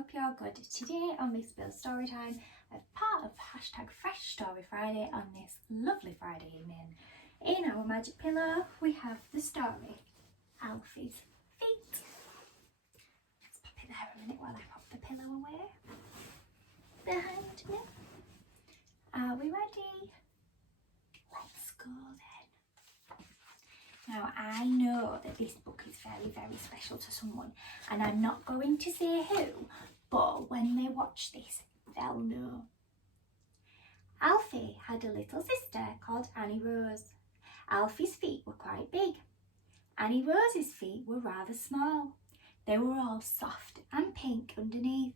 hope you're good. Today on Miss Bill's Storytime, as part of #Fresh Story Friday on this lovely Friday evening, in our magic pillow we have the story, Alfie's Feet. Let's pop it there a minute while I pop the pillow away behind me. Are we ready? Let's go then. Now, I know that this book is very, very special to someone, and I'm not going to say who, but when they watch this, they'll know. Alfie had a little sister called Annie Rose. Alfie's feet were quite big. Annie Rose's feet were rather small. They were all soft and pink underneath.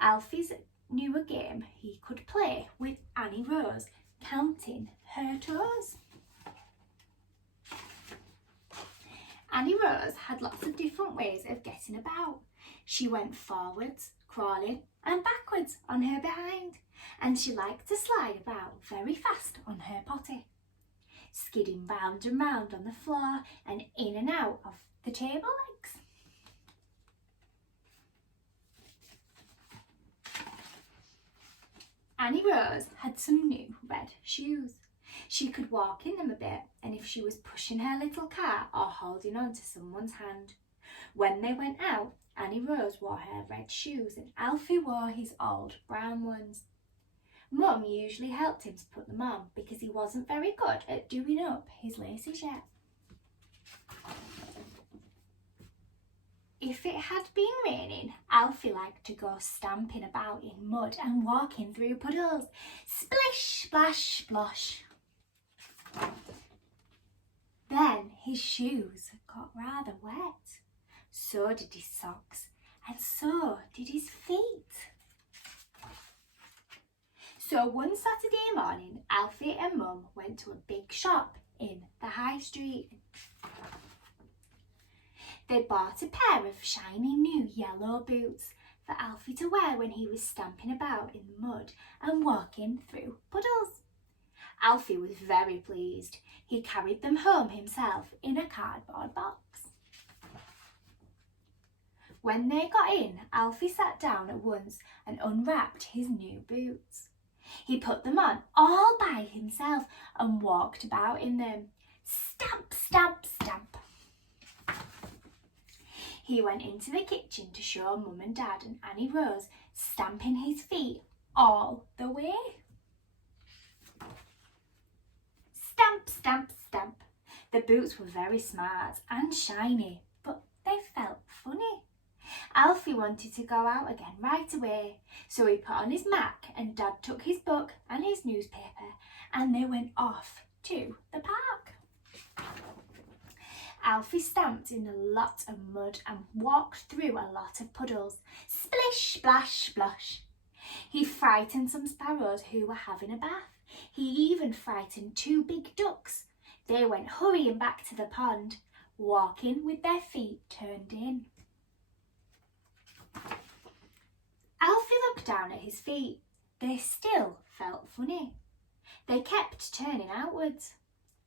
Alfie knew a game he could play with Annie Rose, counting her toes. Annie Rose had lots of different ways of getting about. She went forwards, crawling, and backwards on her behind, and she liked to slide about very fast on her potty, skidding round and round on the floor and in and out of the table legs. Annie Rose had some new red shoes. She could walk in them a bit, and if she was pushing her little cart or holding on to someone's hand. When they went out, Annie Rose wore her red shoes and Alfie wore his old brown ones. Mum usually helped him to put them on because he wasn't very good at doing up his laces yet. If it had been raining, Alfie liked to go stamping about in mud and walking through puddles. Splish, splash, splosh. Then his shoes got rather wet. So did his socks, and so did his feet. So one Saturday morning, Alfie and Mum went to a big shop in the high street. They bought a pair of shiny new yellow boots for Alfie to wear when he was stamping about in the mud and walking through puddles. Alfie was very pleased. He carried them home himself in a cardboard box. When they got in, Alfie sat down at once and unwrapped his new boots. He put them on all by himself and walked about in them. Stamp, stamp, stamp. He went into the kitchen to show Mum and Dad and Annie Rose stamping his feet all the way. Stamp, stamp, stamp. The boots were very smart and shiny, but they felt funny. Alfie wanted to go out again right away, so he put on his Mac and Dad took his book and his newspaper and they went off to the park. Alfie stamped in a lot of mud and walked through a lot of puddles. Splish, splash, splosh. He frightened some sparrows who were having a bath. He even frightened 2 big ducks. They went hurrying back to the pond, walking with their feet turned in. Alfie looked down at his feet. They still felt funny. They kept turning outwards.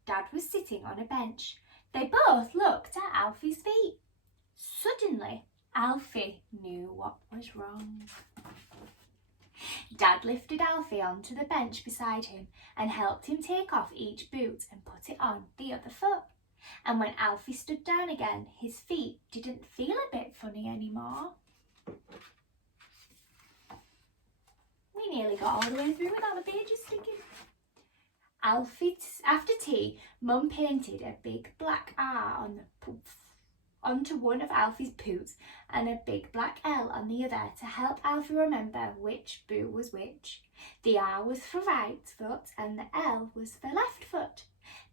Dad was sitting on a bench. They both looked at Alfie's feet. Suddenly, Alfie knew what was wrong. Dad lifted Alfie onto the bench beside him and helped him take off each boot and put it on the other foot. And when Alfie stood down again, his feet didn't feel a bit funny anymore. We nearly got all the way through without the pages sticking. After tea, Mum painted a big black R onto one of Alfie's boots and a big black L on the other to help Alfie remember which boot was which. The R was for right foot and the L was for left foot.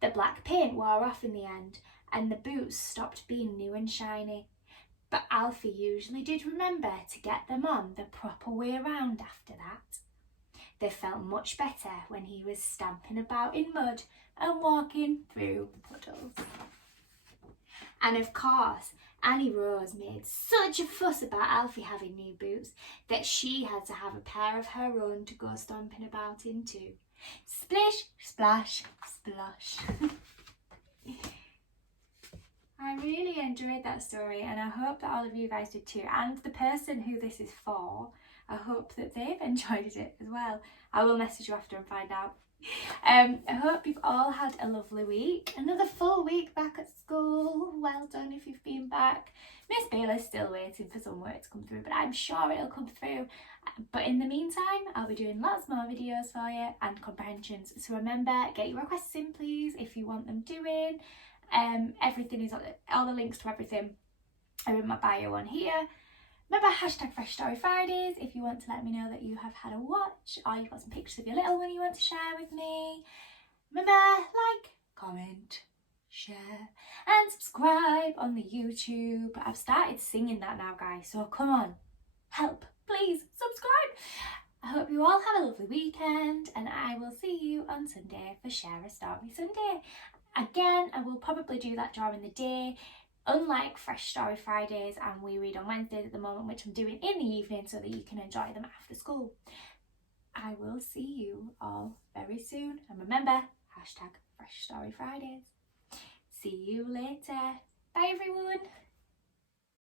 The black paint wore off in the end and the boots stopped being new and shiny. But Alfie usually did remember to get them on the proper way around after that. They felt much better when he was stamping about in mud and walking through puddles. And of course, Annie Rose made such a fuss about Alfie having new boots that she had to have a pair of her own to go stomping about in too. Splish, splash, splosh. I really enjoyed that story, and I hope that all of you guys did too. And the person who this is for, I hope that they've enjoyed it as well. I will message you after and find out. I hope you've all had a lovely week. Another full week back at school. Well done if you've been back. Miss Bailey's still waiting for some work to come through, but I'm sure it'll come through. But in the meantime, I'll be doing lots more videos for you and comprehensions. So remember, get your requests in please if you want them doing. Everything is all the links to everything are in my bio on here. Remember hashtag Fresh Story Fridays if you want to let me know that you have had a watch or you've got some pictures of your little one you want to share with me. Remember, like, comment, share and subscribe on the YouTube. I've started singing that now, guys, so come on, help, please subscribe. I hope you all have a lovely weekend, and I will see you on Sunday for Share a Story Sunday. Again, I will probably do that during the day, unlike Fresh Story Fridays and We Read on Wednesdays at the moment, which I'm doing in the evening so that you can enjoy them after school. I will see you all very soon, and remember, hashtag Fresh Story Fridays. See you later. Bye everyone.